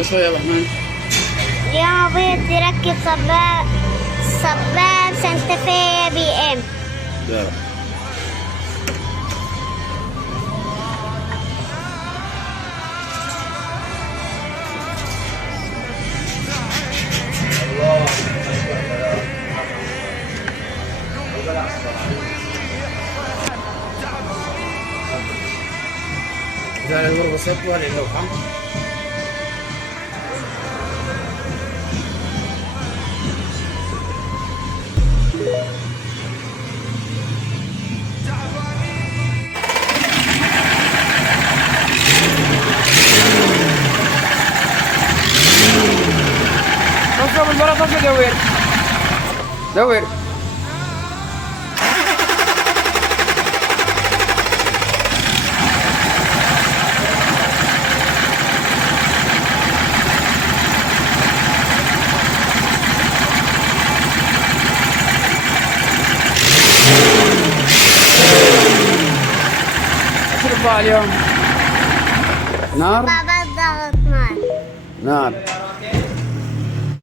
وشو يا رحمن؟ اليوم أبوي بده يركب صباب سانتا بي ام. يا رب. ده الغربة سبت ولا اللوحة؟ تصل بالبرا تصل دور دور. اشرب اليوم نار بابا ضغط نار. نار.